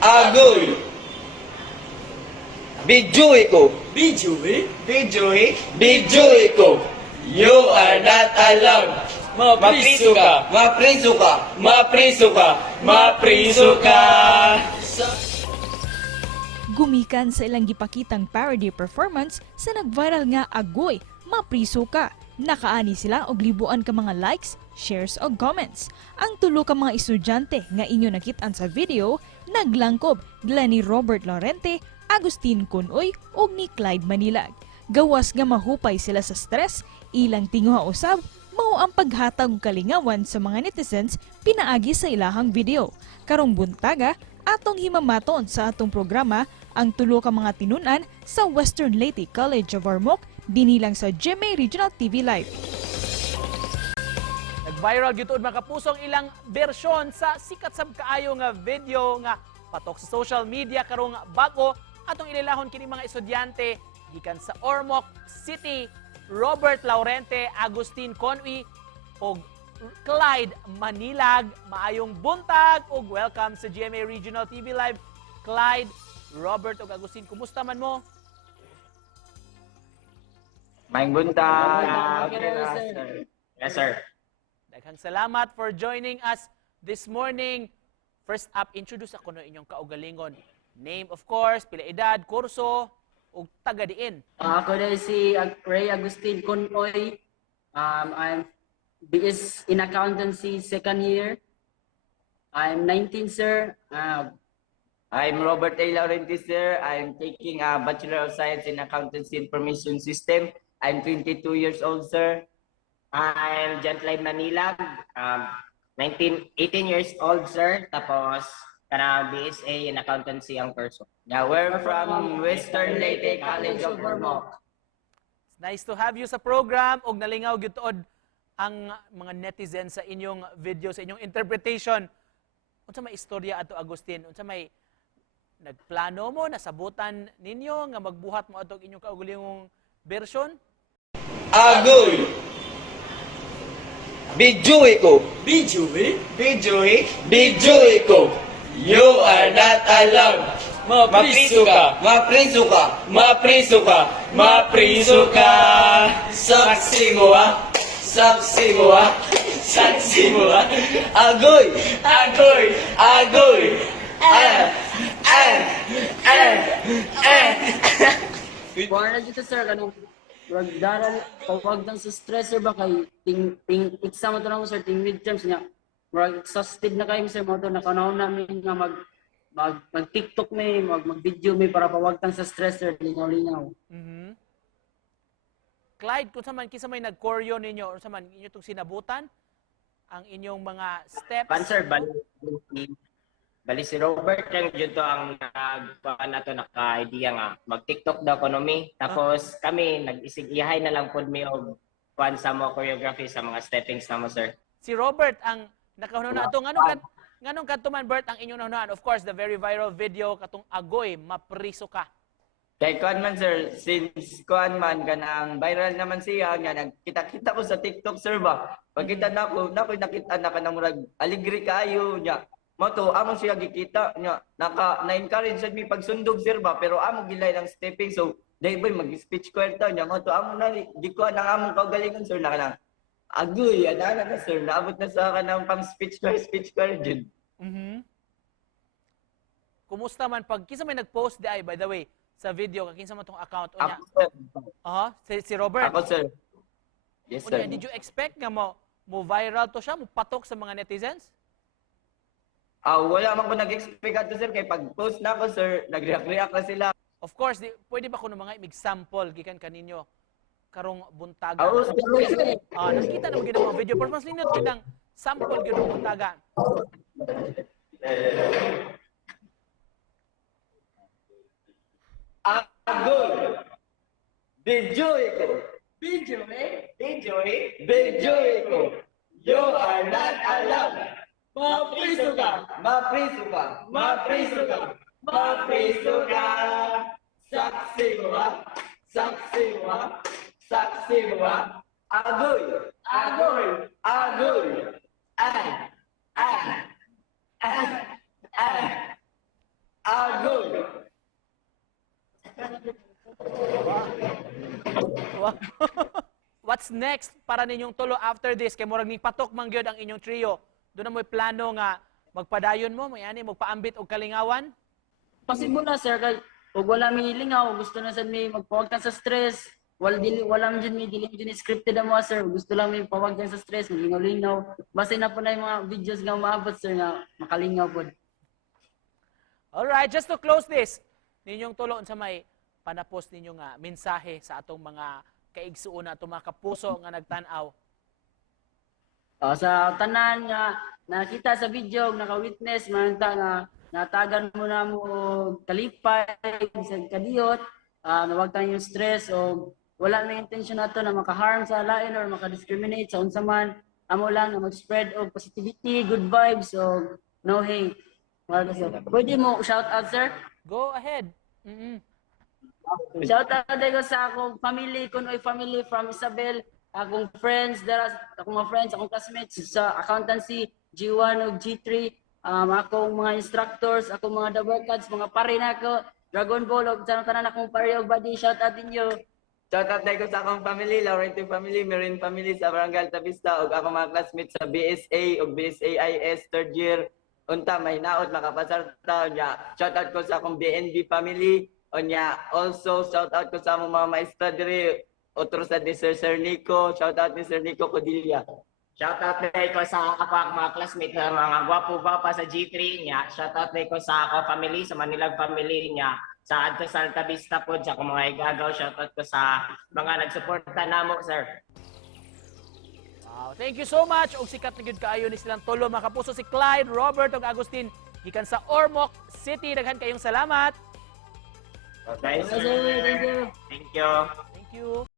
Agoy! Bijoy ko! Bijoy? Bijoy? Bijoy ko! You are not allowed! Mapriso ka! Mapriso ka! Mapriso ka! Mapriso ka! Gumikan sa ilang gipakitang parody performance sa nag-viral nga Agoy, Mapriso Ka. Nakaani sila og libuan ka mga likes, shares o comments. Ang tulo ka mga estudyante nga inyo nakitaan sa video, naglangkob dila ni Robert Laurente, Agustin Cunoy ug ni Clyde Manilag. Gawas nga mahupay sila sa stress, ilang tinguha usab, mao ang paghatag og kalingawan sa mga netizens pinaagi sa ilahang video. Karong buntaga, atong himamaton sa atong programa ang tulo ka mga tinunan sa Western Leyte College of Ormoc binilang sa GMA Regional TV Live. Nag-viral gyud mga kapusong ilang bersyon sa sikat sab kaayo nga video nga patok sa social media karong bago atong ililahon kini mga estudyante gikan sa Ormoc City. Robert Laurente, Agustin Cunoy ug Clyde Manilag. Maayong buntag ug welcome sa GMA Regional TV Live. Clyde, Robert ug Agustin, kumusta man mo? Maing buntag! Sir. Yes, sir. Daghang salamat for joining us this morning. First up, introduce ako no inyong kaugalingon. Name, of course, pila edad, kurso, ug taga diin. Ako na si Ray Agustin Cunoy. I'm BS in accountancy second year. I'm 19, sir. I'm Robert A. Laurenti, sir. I'm taking a Bachelor of Science in Accountancy Information System. I'm 22 years old, sir. I'm Clyde Manilag, 18 years old, sir. Tapos, kana BSA in Accountancy ang person. Yeah, we're from Western Leyte College of Ormoc. Nice to have you sa program ug nalingaw gyud tuod ang mga netizens sa inyong video, sa inyong interpretation. Unsa may istorya ato Agustin? Unsa may nagplano mo, nasabutan ninyo nga magbuhat mo ato inyong kaugalingong version? Agoy! Bijoy ko! Bijoy? Bijoy? Bijoy ko! You are not allowed! Mapriso ka! Mapriso ka! Mapriso ka! Mapriso ka! Saksi mo ah! Saksi mo ah! Saksi mo ah! Agoy! Agoy! Agoy! Kuha na dito, sir. Kanong daral pagwag lang sa stress, sir, ba kay ting exam ito lang, sir, ting midterms niya. Murag exhausted na kayo, sir, mo ito nakanahon namin nga mag-TikTok may, mag-video may para pawagtan sa stress, sir, lingaw-lingaw. Clyde, kung saan kisa may nag-choreo ninyo o saan inyo itong sinabutan ang inyong mga steps? Sir, bali si Robert lang dito ang naka-idea nga mag-TikTok daw economy. Tapos kami nag-isig-ihay na lang pod mi og kuan sa mo choreography sa mga steppings namo, sir. Si Robert ang nakahunaw na ito. Nganong katuman, Bert, ang inyong nahunahan? Of course, the very viral video katong Agoy, Mapriso Ka. Kay kuan man, sir, since kuan man kanang viral naman siya nga nagkita-kita ko sa TikTok, sir ba. Pagkita nako nakita na kanang murag aligri kayo nya. Mo to amo siya gikita nya na-encourage sad mi pagsundog, sir ba, pero amo gilay ng stepping, so dai boy mag-speech kwarta nya mo to amo na gikuan ang among kaugalingon, sir, na kanang Agoy, ana na, sir, naabot na sa kanang pang speech choir jud. Kumusta man pag kisa may nag-post di ay, by the way, sa video kinsa man tong account unya? Ako, sir. Si Robert. Ako, sir. Yes, sir. Unya, did you expect nga mo viral to siya, mo patok sa mga netizens? Wala man ko nag-expect ato, sir, kay pag-post na ako, sir, nag-react na sila. Of course, pwede ba kuno mga example gikan kaninyo karong buntaga? Sir. Nakita na mo gyud ang mga video performance ninyo kitang sample gyud ang buntaga. Agoy! Bijoy ko! Bijoy ko! You are not allowed! Mapriso ka! Mapriso ka! Mapriso ka! Mapriso ka! Saksi mo ah! Saksi mo ah! Saksi mo ah! Agoy! Agoy! Agoy! Ay! Ay! Ay! Ay! what's next para ninyong tulo after this? Kay murag ning patok man gyud ang inyong trio. Doon na mo'y plano nga magpadayon mo, may ani magpaambit og kalingawan? Possible na sir kay ug wala mi lingaw, gusto na sad mi magpawagtan sa stress. Wala man dyan mi dili dyan scripted na mga sir. Gusto lang mi pawagtan sa stress, malingaw-lingaw. Basta na po na yung mga videos nga maabot sir nga makalingaw po. Alright, just to close this, ninyong tulo sa may panapost ninyo nga mensahe sa atong mga kaigsuon atong mga kapuso nga nagtan-aw. Sa tanan nga nakita sa video, naka-witness, manta nga natagan mo na mo kalipay sa kadiyot, nawagtan yung stress o wala may intention nato na maka-harm sa lain or maka-discriminate sa unsa man. Amo lang na mag-spread og positivity, good vibes o no hate. Pwede mo shout out sir? Go ahead. Shout out ko sa akong family, kunoy family from Isabel, akong friends, akong mga friends, akong classmates sa accountancy, G1 o G3, akong mga instructors, akong mga dabarkads, mga pare na ako, Dragon Ball, o tanan akong pare o body, shout out ninyo. Shoutout tayo ko sa akong family, Laurenti family, Merin family sa Barangay Altavista, ug akong mga classmates sa BSA ug BSAIS third year. Unta may naod makapasar taon niya. Shoutout ko sa akong BNB family. Onya, also shoutout ko sa among mga maestra diri, otro sa ni Sir Nico, shoutout ni Sir Nico Codilla. Shoutout na ko sa ako ang mga classmate na mga gwapo-gwapa sa G3 niya. Shoutout na ko sa ako family, sa Manilag family niya. Sa Adto sa Altavista po, sa akong mga igagaw. Shoutout ko sa mga nagsuporta namo, sir. Wow, thank you so much. Og sikat na gyud kaayo ni silang tulo mga kapuso, si Clyde, Robert ug Agustin gikan sa Ormoc City. Daghan kayong salamat. Okay, Thank sir. you. Thank you. Thank you.